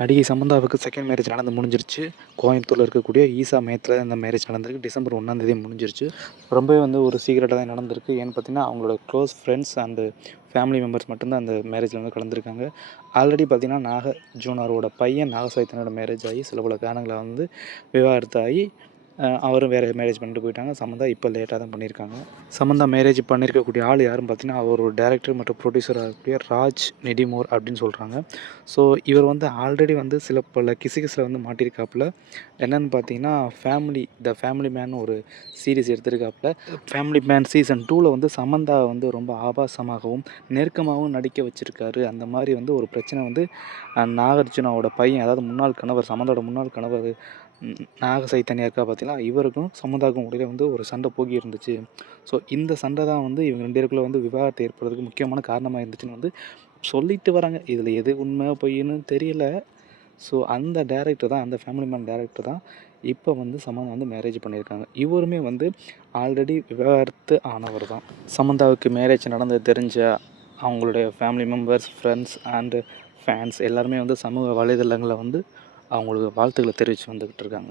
நடிகை சமந்தாவுக்கு second marriage நடந்து முடிஞ்சிருச்சு. கோயம்புத்தூர்ல இருக்கக்கூடிய ஈசா மையத்தில இந்த மேரேஜ் நடந்திருக்கு. டிசம்பர் 1 முடிஞ்சிருச்சு. ரொம்பவே வந்து ஒரு சீக்ரெட்டா தான் நடந்திருக்கு. ஏன்னு பார்த்தீங்கன்னா, அவங்களோட close friends and family members மட்டும் தான் அந்த மேரேஜில வந்து கலந்துருக்காங்க. ஆல்ரெடி பார்த்தீங்கன்னா, நாகார்ஜுனாரோட பையன் நாக சைத்தன்யாவோட மேரேஜ் ஆகி சில பல காரணங்களால வந்து விவாகரத்து ஆகி அவரும் வேறு மேரேஜ் பண்ணிட்டு போயிட்டாங்க. சமந்தா இப்போ லேட்டாக தான் பண்ணியிருக்காங்க. சமந்தா மேரேஜ் பண்ணியிருக்கக்கூடிய ஆள் யாருன்னு பார்த்தீங்கன்னா, அவர் ஒரு டைரக்டர் மற்றும் ப்ரொடியூசராக இருக்கக்கூடிய ராஜ் நெடிமோர் அப்படின்னு சொல்கிறாங்க. ஸோ இவர் வந்து ஆல்ரெடி வந்து சில பல கிசுகிசுல வந்து மாட்டியிருக்காப்புல. என்னென்னு பார்த்தீங்கன்னா, த ஃபேமிலி மேன் ஒரு சீரிஸ் எடுத்திருக்காப்புல. ஃபேமிலி மேன் சீசன் 2ல வந்து சமந்தாவை வந்து ரொம்ப ஆபாசமாகவும், நெருக்கமாகவும் நடிக்க வச்சிருக்காரு. அந்த மாதிரி வந்து ஒரு பிரச்சனை வந்து நாகார்ஜுனாவோட பையன், அதாவது முன்னாள் கணவர், சமந்தாவோட முன்னாள் கணவர் நாக சைத்தன்யா இருக்கா பார்த்தீங்களா, இவருக்கும் சமந்தாவுக்கும் இடையில வந்து ஒரு சண்டை போகி இருந்துச்சு. ஸோ இந்த சண்டை தான் வந்து இவங்க 2 பேருக்குள்ள வந்து விவாகரத்து ஏற்படுறதுக்கு முக்கியமான காரணமாக இருந்துச்சுன்னு வந்து சொல்லிட்டு வராங்க. இதில் எது உண்மை பொய்ன்னு தெரியல. ஸோ அந்த டைரக்டர் தான், அந்த ஃபேமிலி மேன் டைரக்டர் தான் இப்போ வந்து சமந்தா வந்து மேரேஜ் பண்ணியிருக்காங்க. இவருமே வந்து ஆல்ரெடி விவாகரத்து ஆனவர் தான். சமந்தாவுக்கு மேரேஜ் நடந்தது தெரிஞ்ச அவங்களுடைய family members, friends and fans எல்லாருமே வந்து சமூக வலைதளங்களில் வந்து அவங்களுக்கு வாழ்த்துக்களை தெரிவித்து வந்துக்கிட்டு இருக்காங்க.